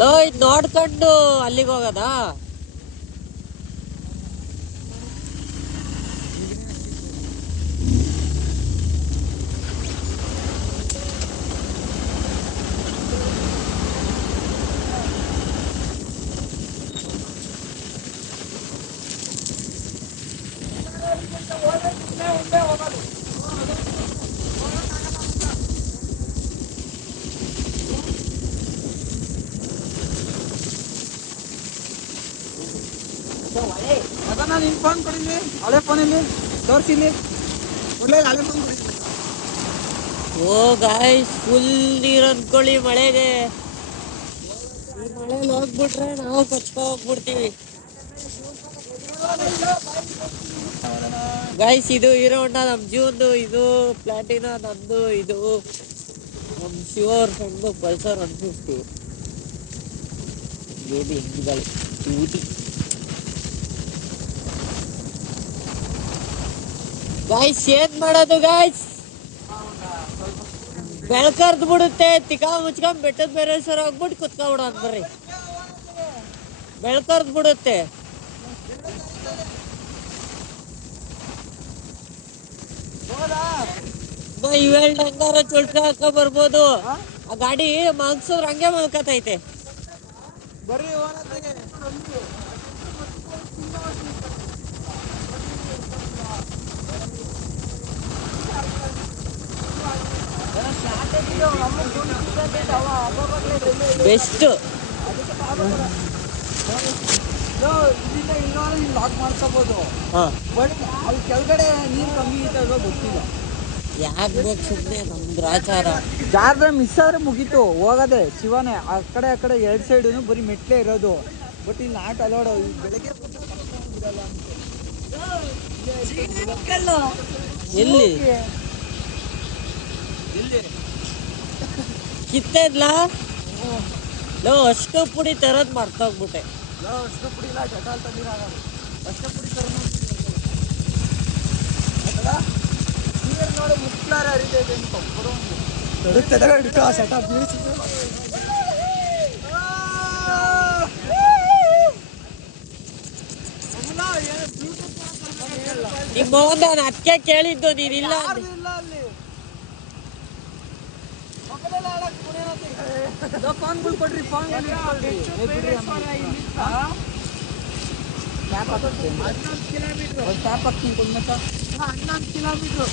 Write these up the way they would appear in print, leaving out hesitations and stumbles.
Low ಇದ್ ನೋಡ್ಕೊಂಡು ಅಲ್ಲಿಗೆ ಹೋಗದಾ? ನಾನು ನಿನ್ ಫೋನ್ ಕೊಡಿಲಿ, ಹಳೆ ಫೋನಲ್ಲಿ ತೋರಿಸಿಲಿ, ಒಳ್ಳೆ ಹಳೆ ಫೋನ್ ಕೊಡಿ. ಓ ಗಾಯ್ಸ್, ಫುಲ್ ನೀರ್ ಅನ್ಕೊಳ್ಳಿ ಮಳೆಗೆ. ಈ ಮಳೆಲಿ ಹೋಗ್ಬಿಟ್ರೆ ನಾವು ಕೊಚ್ಕೊ ಹೋಗ್ಬಿಡ್ತೀವಿ ಗೈಸ್. ಇದು ಹೀರೋ ಹೊಂಡಾ ನಮ್ ಜೀವನ್ದು, ಇದು ಪ್ಲಾಟಿನಾ ನಮ್ದು, ಇದು ನಮ್ ಶಿವರ್ ಫ್ರೆಂಡ್ ಪಲ್ಸರ್ 150. ಬೇಬಿ ಹೆಂಗಿದ್ದಾಳೆ ಬ್ಯೂಟಿ. ಗಾಯ್ಸ್ ಏನ್ ಮಾಡೋದು ಗಾಯ್ಸ್, ಬೆಳ್ಕರ್ದ್ ಬಿಡುತ್ತೆ. ತಿಕಾ ಮುಚ್ಕೊಂಡ್ ಬೆಟ್ಟದ ಬೇರೆ ಸರ್ ಹೋಗ್ಬಿಟ್ಟು ಕುತ್ಕೊಂಡ್ಬಿಡೋದು ಬರ್ರಿ. ಬೆಳ್ಕರ್ದ್ ಬಿಡುತ್ತೆ. ಇವೆರಡು ಹಂಗಾರ ಚುಲ್ಕ ಹಾಕ ಬರ್ಬೋದು. ಆ ಗಾಡಿ ಮಲ್ಸೋದ್ರ ಹಂಗೆ ಮಲ್ಕತೈತೆ. ಬೆಸ್ಟ್ ಲಾಕ್ ಮಾಡ್ಕೋಬಹುದು. ಬಟ್ ಅಲ್ಲಿ ಕೆಳಗಡೆ ನೀರು ಕಮ್ಮಿ ಇದ್ದಾವೆ ಗೊತ್ತಿಲ್ಲ. ಯಾಕೆ ಬೇಕು ಸುಮ್ಮನೆ ನಮ್ದು ಆಚಾರ. ಜಾರ್ರೆ ಮಿಸ್ ಆದ್ರೆ ಮುಗೀತು, ಹೋಗದೆ ಶಿವನೇ. ಆ ಕಡೆ ಎರಡು ಸೈಡು ಬರೀ ಮೆಟ್ಲೆ ಇರೋದು. ಬಟ್ ಇಲ್ಲಿ ನಾಟ್ ಅಲೋಡ್. ಬೆಳಗ್ಗೆ ಎಲ್ಲಿ ಕಿತ್ತದ್ಲಾ? ಲೋ ಅಷ್ಟು ಪುಡಿ ತರದ್ ಮರ್ತೋಗ್ಬಿಟ್ಟೆ. ಅಷ್ಟು ಪುಡಿ ಇಲ್ಲ, ಜಟಾಲ್ ತಂದಿರಾಗದು. ಅಷ್ಟು ಪುಡಿ ತರ ನೀರು ನೋಡಿ ಮುಟ್ಲಾರ ಹರಿತೈತೆ ಅಂತ ಸೆಟಪ್. ನಿಮ್ಮ ನಾನು ಅದಕ್ಕೆ ಕೇಳಿದ್ದು, ನೀನಿಲ್ಲ ಫಾನ್ಗಳು ಕೊಡ್ರಿ. ಫಾನ್ 11 ಕಿಲೋಮೀಟ್ರು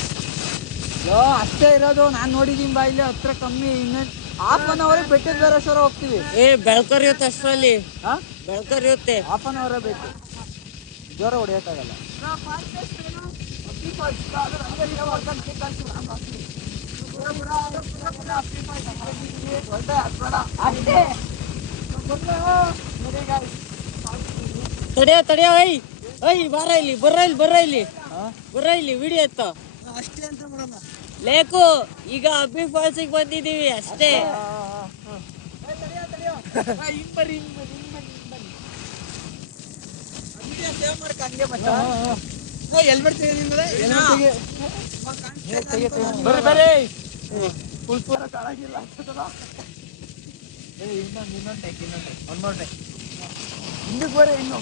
ಅಷ್ಟೇ ಇರೋದು. ನಾನು ನೋಡಿದೀನಿ ಬಾ, ಇಲ್ಲಿ ಹತ್ರ ಕಮ್ಮಿ. ಇನ್ನೊಂದು ಹಾಫ್ ಅನ್ ಅವರ್ ಬೆಟ್ಟದ ಬೇರೇಶ್ವರ ಹೋಗ್ತೀವಿ. ಬೆಳ್ಕರಿಯುತ್ತೆ ಅಷ್ಟರಲ್ಲಿ. ಬೆಳ್ಕರಿಯುತ್ತೆ. ಹಾಫ್ ಅನ್ ಅವರೇ ಬೇಕು, ಜೋರ ಹೊಡೆಯೋಕ್ಕಾಗಲ್ಲ. ತಡಿಯೋ ಐ ಬಾರ ಇಲ್ಲಿ, ಬರ್ರ ಇಲ್ಲಿ ವಿಡಿಯೋ ಎತ್ತ ಅಷ್ಟೇ ಅಂತ ಮಾಡೋಣ. ಲೇಕು ಈಗ ಅಬ್ಬಿ ಫಾಲ್ಸಿಗೆ ಬಂದಿದೀವಿ ಅಷ್ಟೇ. ಹಿಂದಕ್ಕೆ ಬರೀ ಇನ್ನು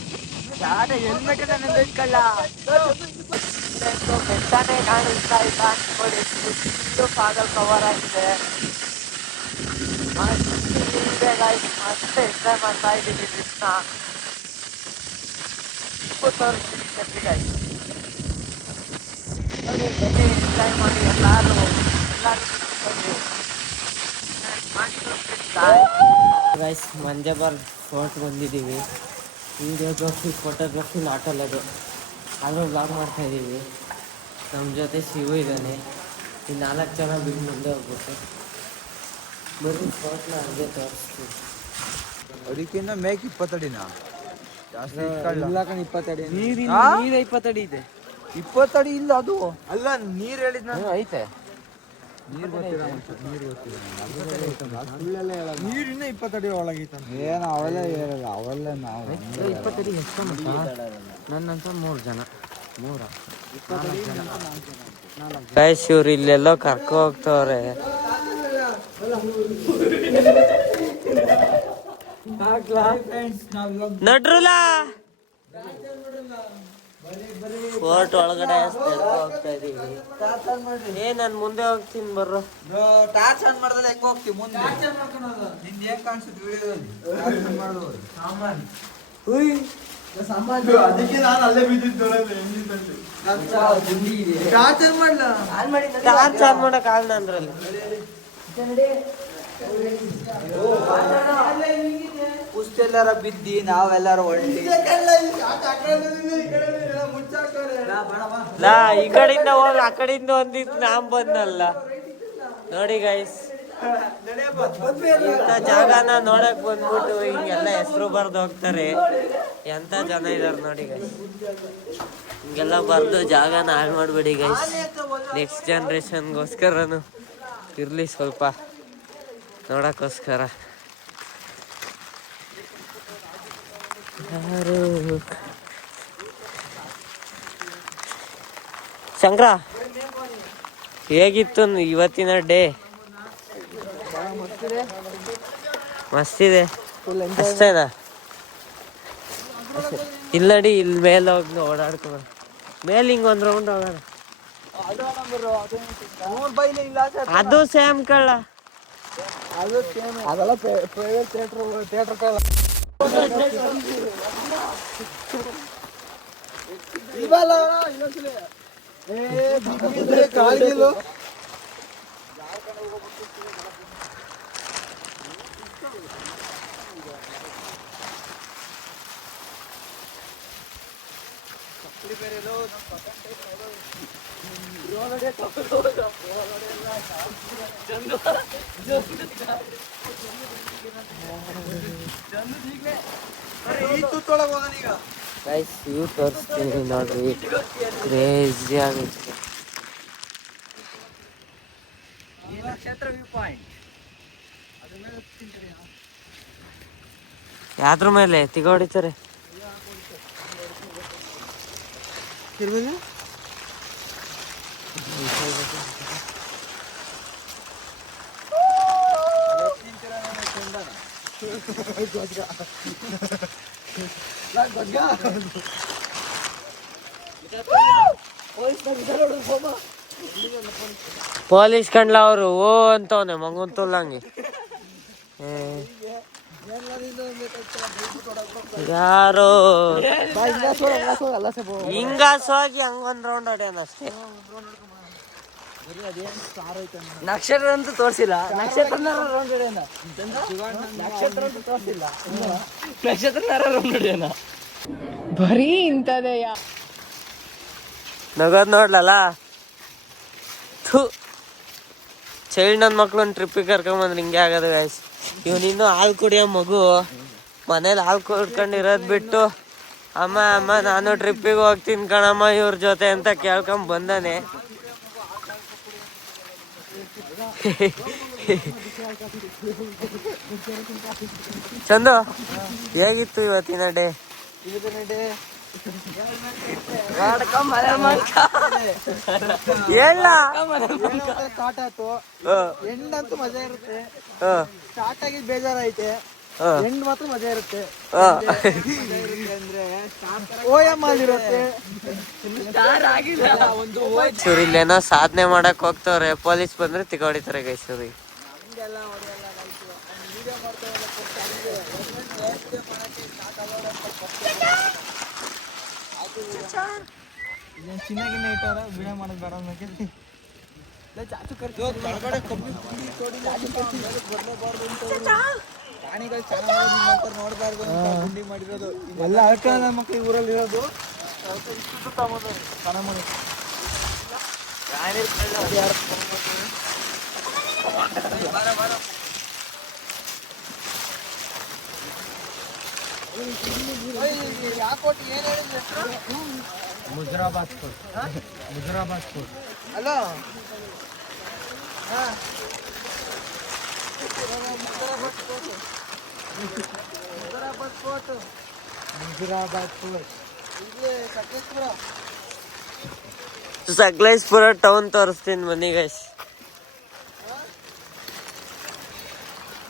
ಹೆಲ್ಮೆಟ್ ಬೇಕಲ್ಲ. ಬೆಟ್ಟನೇ ಕಾಣಿಸ್ತಾ ಇಲ್ಲ ಅನ್ಕೊಳ್ಳಿ. ಪಾಗಲ್ ಕವರ್ ಆಗಿದೆ. ಮತ್ತೆ ಎಂಜಾಯ್ ಮಾಡ್ತಾ ಇದ್ದೀವಿ ಟ್ರಿಪ್ನ. ಎಂಜಾಯ್ ಮಾಡಿ ಎಲ್ಲಾರು ಗೈಸ್. ಮಂಜಬಾರ್ ಫೋರ್ಟ್ ಬಂದಿದ್ದೀವಿ. ವಿಡಿಯೋಗ್ರಫಿ ಫೋಟೋಗ್ರಫಿ ನಾಟಲ್ಲದು, ಆದರೂ ಬ್ಲಾಗ್ ಮಾಡ್ತಾ ಇದ್ದೀವಿ. ನಮ್ಮ ಜೊತೆ ಶಿವು ಇದ್ದಾನೆ. ಈ 4 ಜನ ಬಿಟ್ಟು ಮುಂದೆ ಹೋಗ್ಬಿಟ್ಟು ಬರೀ ಫೋರ್ಟ್ನ ಹಂಗೆ ತೋರಿಸ್ತೀವಿ. ಅದಕ್ಕಿಂತ ಮೇಕ್ 20 ಅಡಿನಾ ಜಾಸ್ತಿ ಇಲ್ಲ ಕಣ. 20 ಅಡಿ ನೀರು 20 ಅಡಿ ಇದೆ. 20 ಅಡಿ ಇಲ್ಲ ಅದು ಅಲ್ಲ, ನೀರು ಹೇಳಿದ್ ಐತೆ. ನೀರು ಗೊತ್ತಿಲ್ಲ, ನೀರಿನ 20 ಅಡಿ ಒಳಗೈತ. ಏನು ಅವೆಲ್ಲ ಹೇಳಲ್ಲ, ಅವೆಲ್ಲ ನಾವು 20 ಅಡಿ ಎಷ್ಟು ನನ್ನಂತ 3 ಜನ. 20 ಗೈಸ್ ಇವ್ರು ಇಲ್ಲೆಲ್ಲೋ ಕರ್ಕೊ ಹೋಗ್ತವ್ರೆ. ನಡ್ರಲ್ಲ ಫೋರ್ಟ್ ಒಳಗಡೆ ಹೋಗ್ತಾ ಇದೀವಿ. ನಾನ್ ಮುಂದೆ ಹೋಗ್ತೀನಿ ಬರ್ರೋ. ಟಾರ್ಚ್ ಆನ್ ಮಾಡಿದ್ರೆ ಹೆಂಗ್ ಹೋಗ್ತೀವಿ ಮುಂದೆ? ನಿಂದ ಹೆಂಗ್ ಕಾಣಿಸುತ್ತೆ ವಿಡಿಯೋದಲ್ಲಿ? ಅದಕ್ಕೆ ನಾನು ಅಲ್ಲೇ ಬಿದ್ದಿದ್ದು ಟಾರ್ಚ್ ಆನ್ ಮಾಡ್ಲಾ? ಟಾರ್ಚ್ ಆನ್ ಮಾಡಕ್ ಆಗಲ್ಲ ಅಂದ್ರಲ್ಲಿ. ಪುಷ್ಟೆಲ್ಲಾರ ಬಿದ್ದಿ ನಾವೆಲ್ಲಾರು ಹೊಂಟಿ ಲಾ ಈ ಕಡೆಯಿಂದ ಹೋಗಿ ಆ ಕಡೆಯಿಂದ ಒಂದಿತ್ತು ನಾಮ್ ಬಂದಲ್ಲ ನೋಡಿ ಗೈಸ್. ಇಂಥ ಜಾಗನ ನೋಡಕ್ ಬಂದ್ಬಿಟ್ಟು ಹಿಂಗೆಲ್ಲ ಹೆಸರು ಬರ್ದು ಹೋಗ್ತಾರೆ. ಎಂತ ಜನ ಇದಾರೆ ನೋಡಿ ಗೈಸ್. ಹಿಂಗೆಲ್ಲ ಬರ್ದು ಜಾಗನ ಹಾಳು ಮಾಡ್ಬೇಡಿ ಗೈಸ್. ನೆಕ್ಸ್ಟ್ ಜನ್ರೇಷನ್ಗೋಸ್ಕರನು ಇರ್ಲಿ ಸ್ವಲ್ಪ ನೋಡಕ್ಕೋಸ್ಕರ. ಶಂಕರ ಹೇಗಿತ್ತು ಇವತ್ತಿನ ಡೇ? ಮಸ್ತಿದೆ ಅಷ್ಟೇನಾ? ಇಲ್ಲ ನಡಿ, ಇಲ್ಲಿ ಮೇಲೆ ಹೋಗಿ ಓಡಾಡ್ಕೊ. ಮೇಲೆ ಹಿಂಗ ಒಂದ್ ರೌಂಡ್ ಹೋಗೋಣ. ಅದು ಸೇಮ್ ಕಳ್ಳ. ಅದೆಲ್ಲ ಪ್ರೈವೇಟ್ ಥಿಯೇಟರ್ ಕಾಲ ಕಾಲಿಗಿಲ್ಲ. ಗೈಸ್ ವ್ಯೂ ತೋರಿಸ್ತೀನಿ ನೋಡ್ರಿ, ಕ್ರೇಜಿ ಆಗುತ್ತೆ. ಯಾದ್ರ ಮೇಲೆ ತಿಗ ಹೊಡಿತಾರೆ? ಪೊಲೀಸ್ ಕಂಡ್ಲ ಅವರು ಓ ಅಂತವನೆ ಮಂಗನ್ ತೊಲ್ಲಂಗೆ. ಯಾರೋ ಹಿಂಗಾಸೋಗಿ ಹಂಗೊಂದ್ ರೌಂಡ್ ಹೊಡ್ಯಾನ ಅಷ್ಟೇ. ನಕ್ಷತ್ರ ಅಂತೂ ತೋರಿಸಿಲ್ಲ. ನಕ್ಷತ್ರ ಅಂತೂ ತೋರಿಸಿಲ್ಲ. ನಕ್ಷತ್ರ ರೌಂಡ್ ಬರೀ ಇಂಥದೇ ನಗದ್ ನೋಡ್ಲಲ್ಲ. ಚೈಲ್ಡ್ ನನ್ನ ಮಕ್ಳನ್ನ ಟ್ರಿಪ್ಪಿಗೆ ಕರ್ಕೊಂಬಂದ್ರೆ ಹಿಂಗೆ ಆಗೋದು ಗಾಯ್ಸ್. ಇವನಿನ್ನು ಹಾಲು ಕುಡಿಯೋ ಮಗು ಮನೇಲಿ ಹಾಲು ಕುಡ್ಕೊಂಡಿರೋದು ಬಿಟ್ಟು ಅಮ್ಮ ಅಮ್ಮ ನಾನು ಟ್ರಿಪ್ಪಿಗೆ ಹೋಗ್ತೀನಿ ಕಣಮ್ಮ ಇವ್ರ ಜೊತೆ ಅಂತ ಕೇಳ್ಕೊಂಡ್ ಬಂದಾನೆ. ಚಂದು ಹೇಗಿತ್ತು ಇವತ್ತಿನ ಡೇ? ಎಂಡಂತೂ ಮಜಾ ಇರುತ್ತೆ. ಸ್ಟಾರ್ಟ್ ಆಗಿ ಬೇಜಾರೈತೆ, ಎಂಡ್ ಮಾತ್ರ ಮಜಾ ಇರುತ್ತೆ. ಚೂರಿ ಇಲ್ಲೇನೋ ಸಾಧನೆ ಮಾಡಕ್ ಹೋಗ್ತವ್ರೆ, ಪೊಲೀಸ್ ಬಂದ್ರೆ ತಿಗೋಡಿತಾರೆ ಗೈಸೂರಿ. ಚಿನ್ನಾಗಿನ ಇಟ್ಟಾರ ವಿಡಿಯೋ ಮಾಡೋದು ಬೇಡ ಪ್ರಾಣಿಗಳು ಚೆನ್ನಾಗಿ ನೋಡ್ಬಾರ್ದು ಗುಂಡಿ ಮಾಡಿರೋದು ಎಲ್ಲ ಅಳ್ಕೊಳ್ಳೋ ಮಕ್ಳು ಊರಲ್ಲಿ ಇರೋದು. ಯಾಕೋಟಿ ಏನ್ ಹೇಳಿದ್ರೆ ಮುಜರಾಬಾದ್ ಫೋರ್ಟ್. ಮುಜರಾಬಾದ್ ಫೋರ್ಟ್ ಅಲ್ಲ, ಮುಜರಾಬಾದ್ ಫೋರ್ಟ್ ಇಲ್ಲಿ ಸಕಲೇಶ್ಪುರ. ಸಕಲೇಶ್ಪುರ ಟೌನ್ ತೋರಿಸ್ತೀನಿ ಬನ್ನಿ ಗೈಸ್.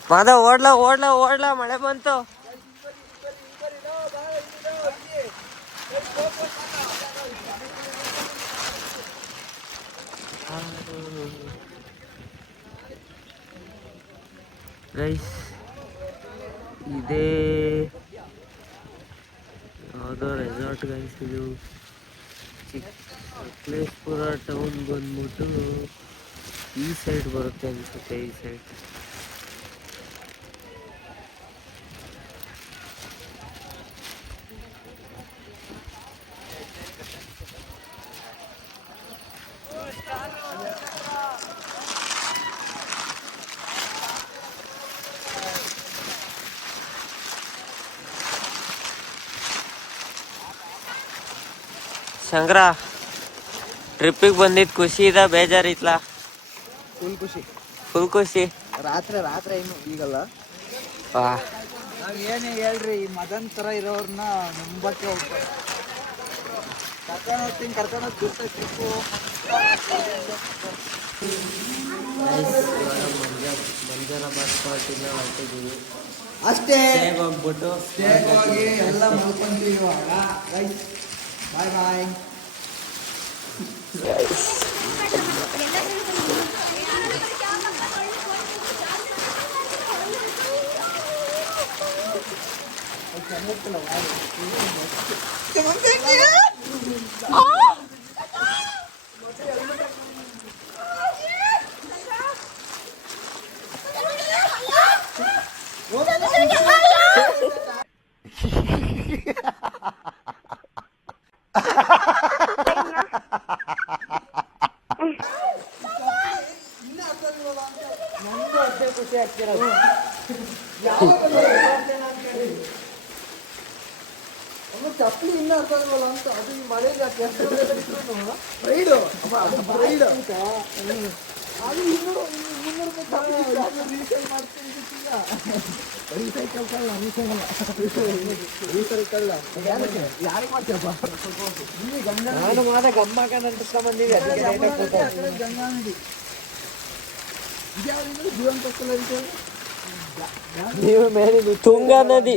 ಮಾಧವ್ ಓಡ್ಲಾ ಓಡ್ಲಾ ಓಡ್ಲಾ, ಮಳೆ ಬಂತು. ಗೈಸ್ ಇದೇ ಯಾವುದೋ ರೆಸಾರ್ಟ್ ಗೈಸ್. ಇದು ಸಕಲೇಶ್ಪುರ ಟೌನ್ ಬಂದ್ಬಿಟ್ಟು ಈ ಸೈಡ್ ಬರುತ್ತೆ ಅನ್ಸುತ್ತೆ. ಈ ಸೈಡ್ ಶಂಕರ ಟ್ರಿಪ್ಪಿಗೆ ಬಂದಿದ್ದು ಖುಷಿ ಇದೆ ಬೇಜಾರಿತ್ಲಾ? ಫುಲ್ ಖುಷಿ. ರಾತ್ರಿ ಇನ್ನು ಈಗಲ್ಲ. ನಾವ್ ಏನೇ ಹೇಳ್ರಿ, ಈ ಮದನ್ ತರ ಇರೋರ್ನ ನಂಬಕ್ಕೆ ಹೋಗ್ತಾರೆ. ಕರ್ಕೊಂಡು ಹೋಗಿ ಟ್ರಿಪ್ಪು. ಮಂಜರಾಬಾದ್ ಸ್ಪಾಟಿಂದ ಹೊರಟಿದ್ದೀವಿ ಅಷ್ಟೇ. ಹೋಗ್ಬಿಟ್ಟು ಹೋಗಿ ಎಲ್ಲ ಮಾಡ್ಕೊಂತೀವಿ ಇವಾಗ. ಬಾಯ್ ಬಾಯ್. ಚಪ್ಪಲಿ ಇನ್ನ ಅರ್ಥ ಆಗಲ್ಲ ಅಂತ. ಅದು ಈ ಮಳೆಗೆ ರೈಡು ಅದು 200 ರೂಪಾಯಿ ರೀಸೈಕಲ್ ಮಾಡ್ತೀನಿ. ರೀಸೈಕಲ್ ಯಾರಿಗೆ ಮಾಡ್ತೀಯಪ್ಪ? ನಾನು ಮಾದ ಗಮ್ಮಕ್ಕ ಬಂದಿವಿ. ಗಂಗಾ ನದಿ ನೀವು ಮೇಲೆ ತುಂಗಾ ನದಿ.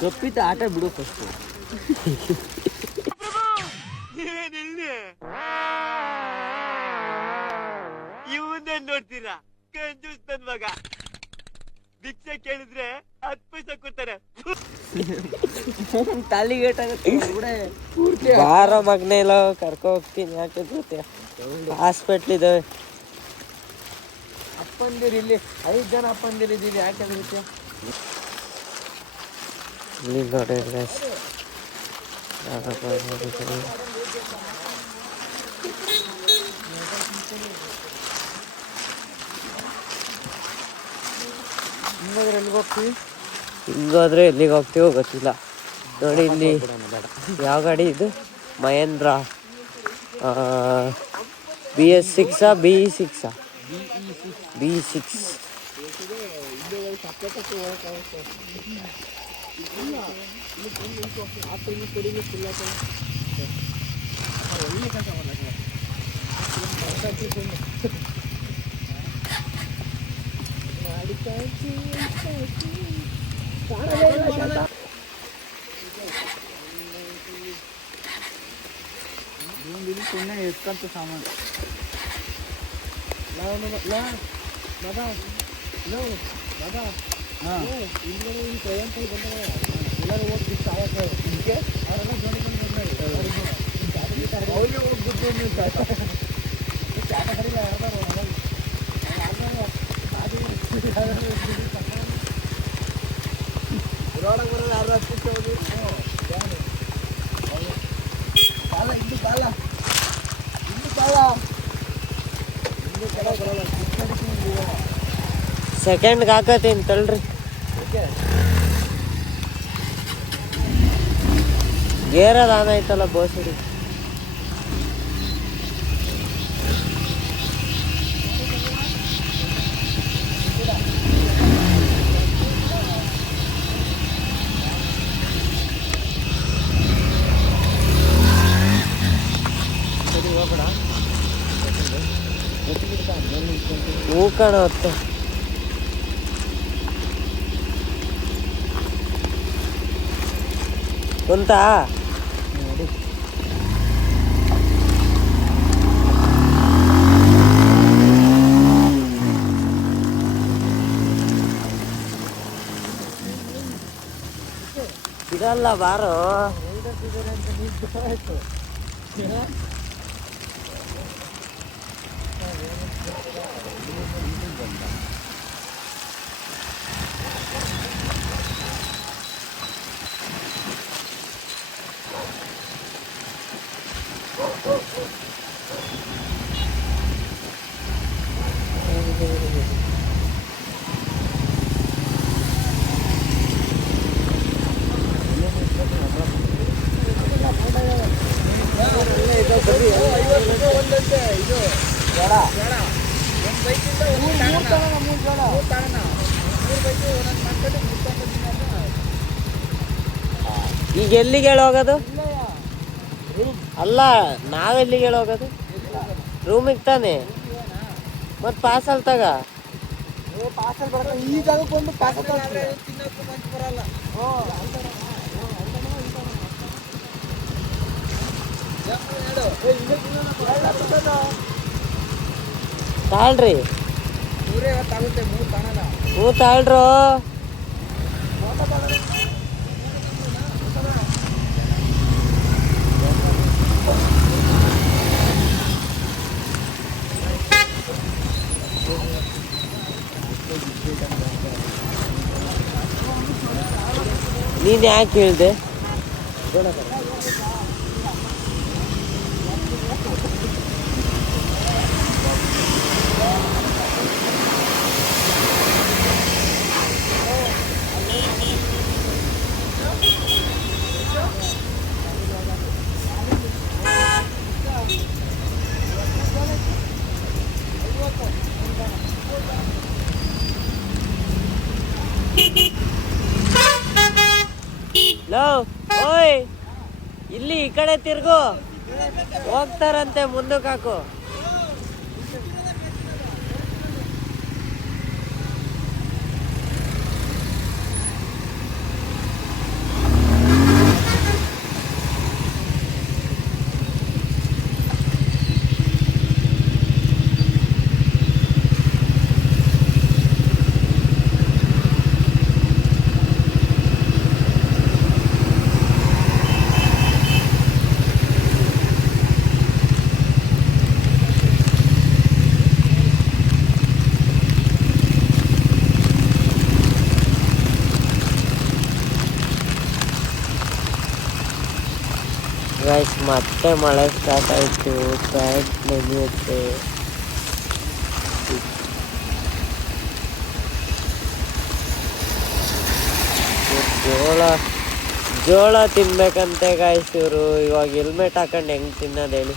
ಕಪ್ಪಿತ ಆಟ ಬಿಡು ಫಸ್ಟ್. ಇವನ್ನೇ ನೋಡ್ತೀರಾ? ಕಂಜೂಸ್ ನನ್ ಮಗ. ಭಿಕ್ಷೆ ಕೇಳಿದ್ರೆ 10 ಪೈಸೆ ಕೊಡ್ತಾರೆ. ತಾಲಿಗೇಟ್ ಆಗುತ್ತೆ. ಬಾರ ಮಗನೇ ಇಲ್ಲ, ಕರ್ಕೊ ಹೋಗ್ತೀನಿ. ಯಾಕೆ ಜೊತೆ ಹಾಸ್ಪಿಟ್ಲ್ ಇದಾವೆ. ಅಪ್ಪಂದಿರು ಇಲ್ಲಿ 5 ಜನ ಅಪ್ಪಂದಿರು ಇದ್ದೀವಿ. ಯಾಕೆ ಆಗುತ್ತೆ? ಇಲ್ಲಿ ನೋಡಿ ಎಲ್ಲಿಗೆ ಹೋಗ್ತೀವಿ? ಹಿಂಗೋದ್ರೆ ಎಲ್ಲಿಗೆ ಹೋಗ್ತೀವೋ ಗೊತ್ತಿಲ್ಲ. ನೋಡಿ ಇಲ್ಲಿ ಯಾವ ಗಾಡಿ ಇದು? Mahendra BS6 BE6 BE6. ಸುಮ್ಮನೆ ಎತ್ಕಂತ ಸಾಮಾನು. ಸೆಕೆಂಡ್ಗೆ ಹಾಕತ್ತೀನಿ ತಳ್ರಿ. ಗೇರದ ಆನ್ ಆಯ್ತಲ್ಲ ಬೋಸಡಿ. ಕಾಣುತ್ತೆ. ಕುಂತಾ ಇರಲ್ಲ ಬಾರೋ. ಈಗ ಎಲ್ಲಿಗೆ ಹೋಗೋದು? ಅಲ್ಲ, ನಾವೆಲ್ಲಿಗೆ ಹೋಗೋದು? ರೂಮಿಗೆ ತಾನೆ. ಮತ್ ಪಾರ್ಸಲ್ ತಗ. ಪಾರ್ಸಲ್ ಬರಲ್ಲ ಈ ಜಾಗಕ್ಕೆ ಬಂದು ಪಾರ್ಸಲ್ ತಿನ್ನೋಕ್ಕೂ ಮನ್ಸು ಬರಲ್ಲ. ತಾಳ್ರಿ ಹ್ಞೂ ತಾಳ್ರು. ನೀನ್ ಯಾಕೆ ಹೇಳ್ದೆ? ಲೋ ಓಯ್, ಇಲ್ಲಿ ಈ ಕಡೆ ತಿರ್ಗು. ಹೋಗ್ತಾರಂತೆ, ಮುಂದಕ್ಕೆ ಹಾಕು. ಗೈಸ್, ಮತ್ತೆ ಮಳೆ ಸ್ಟಾರ್ಟ್ ಆಯಿತು. ಪ್ಯಾಂಟ್ ನೆನೆಯುತ್ತೆ. ಜೋಳ ತಿನ್ಬೇಕಂತೆ ಗಾಯ್ಸ್ ಇವರು. ಇವಾಗ ಹೆಲ್ಮೆಟ್ ಹಾಕೊಂಡು ಹೆಂಗೆ ತಿನ್ನೋದು ಹೇಳಿ?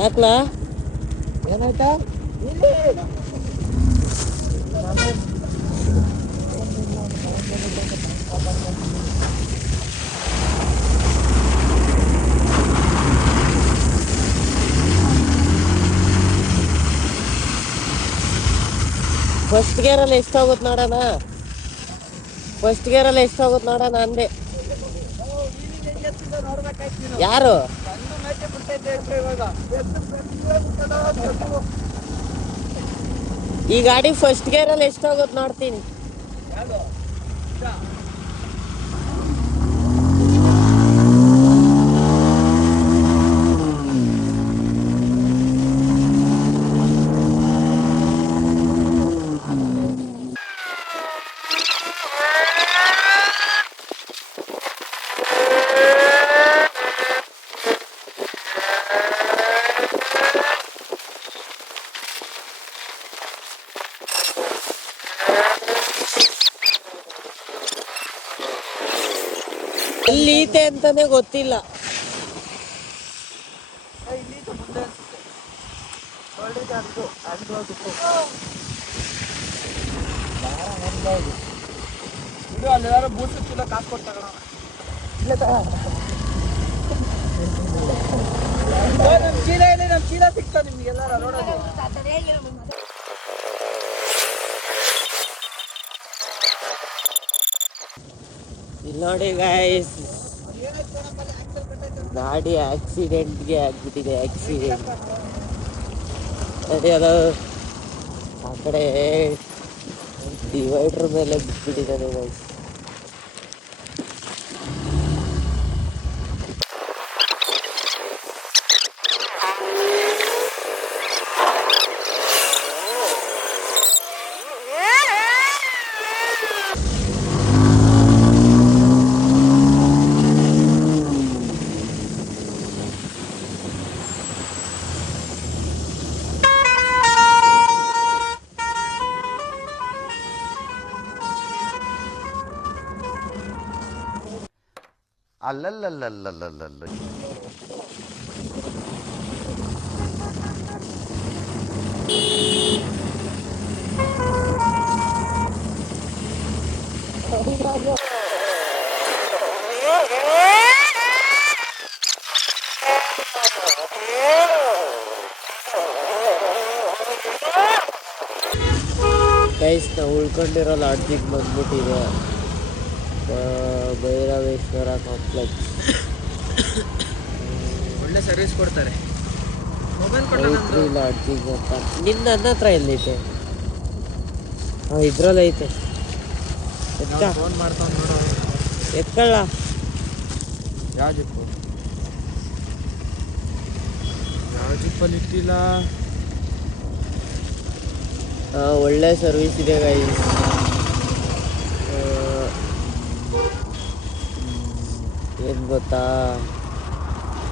ಯಾಕ್ಲ ಏನಾಯ್ತಾ? ಫಸ್ಟ್ ಗೇರಲ್ಲಿ ಎಷ್ಟು ಹೋಗುತ್ತೆ ನೋಡೋಣ. ಫಸ್ಟ್ ಗೇರಲ್ಲಿ ಎಷ್ಟು ಹೋಗುತ್ತೆ ನೋಡೋಣ ಅಂದೆ. ಯಾರು ಈ ಗಾಡಿ ಫಸ್ಟ್ ಗೇರಲ್ಲಿ ಎಷ್ಟು ಹೋಗುತ್ತೆ ನೋಡ್ತೀನಿ. ಎಲ್ಲಿ ಈತೆ ಅಂತಾನೆ ಗೊತ್ತಿಲ್ಲ. ಅಲ್ಲೆಲ್ಲಾರು ಬೂಟ್ ಚೀಲ ಕಾಸು ಕೊಟ್ಟು ತಗೋಣ. ನಮ್ಮ ಚೀಲ ಇದೆ, ನಮ್ಮ ಚೀಲ ಸಿಗ್ತಾ ನಿಮ್ಗೆಲ್ಲಾರ ನೋಡೋದು. ಇಲ್ಲಿ ನೋಡಿ ಗೈಸ್, ಗಾಡಿ ಆಕ್ಸಿಡೆಂಟ್ಗೆ ಆಗ್ಬಿಟ್ಟಿದೆ. ಆಕ್ಸಿಡೆಂಟ್ ಅದೇ ಅದು ಆ ಕಡೆ ಡಿವೈಡರ್ ಮೇಲೆ ಬಿಟ್ಬಿಟ್ಟಿದ್ದಾನೆ ಗೈಸ್. ಅಲ್ಲಲ್ಲಲ್ಲಲ್ಲಲ್ಲಲ್ಲ ಗೈಸ್, ನಾವು ಉಳ್ಕೊಂಡಿರೋ ಲಾಡ್ಜಿಗೆ ಬಂದ್ಬಿಟ್ಟಿದೆ. ಭೈರವೇಶ್ವರ ಕಾಂಪ್ಲೆಕ್ಸ್. ಒಳ್ಳೆ ಸರ್ವಿಸ್ ಕೊಡ್ತಾರೆ. ಮೊಬೈಲ್ ಮೈತ್ರಿ ಲಾಡ್ಜಿಂಗ್ ಅಂತ. ನಿನ್ನ ನನ್ನ ಹತ್ರ ಎಲ್ಲಿದೆ? ಹಾಂ, ಇದ್ರಲ್ಲಿ ಐತೆ. ಫೋನ್ ಮಾಡ್ತಾವ್ ನೋಡು. ಎತ್ಕೊಳ್ಳ. ಯಾವ ಜಿಪ್ಪು? ಯಾವ ಜಿಪ್ಪಲ್ಲಿ ಇಟ್ಟಿಲ್ಲ. ಒಳ್ಳೆ ಸರ್ವಿಸ್ ಇದೆ ಗೈಸ್. ಏನು ಗೊತ್ತಾ,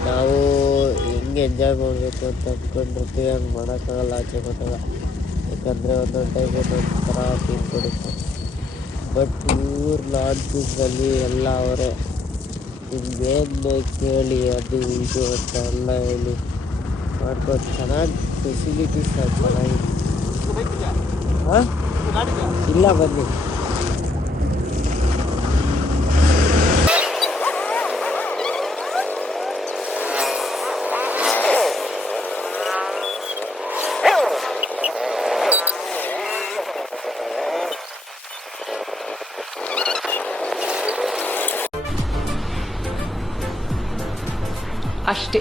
ನಾವು ಹೆಂಗೆ ಎಂಜಾಯ್ ಮಾಡಬೇಕು ಅಂತ ಅಂದ್ಕೊಂಡಿರ್ತೀವಿ, ಹಂಗೆ ಮಾಡೋಕ್ಕಾಗಲ್ಲ, ಆಚೆ ಕೊಟ್ಟಾಗ. ಯಾಕಂದರೆ ಒಂದೊಂದು ಟೈಮ್ ಒಂದೊಂದು ಥರ ಫೀಲ್ ಕೊಡುತ್ತೆ. ಬಟ್ ಇವ್ರ ಲಾಡ್ಜಿಂಗಲ್ಲಿ ಎಲ್ಲ ಅವರೇ ನಿಮ್ಗೇನು ಬೇಕು ಹೇಳಿ, ಅದು ಇದು ಅಂತ ಎಲ್ಲ ಹೇಳಿ ಮಾಡ್ಕೊಂಡು ಚೆನ್ನಾಗಿ ಫೆಸಿಲಿಟೀಸ್ ಚೆನ್ನಾಗಿದೆ. ಹಾಂ, ಇಲ್ಲ ಬನ್ನಿ. ಅಷ್ಟೇ.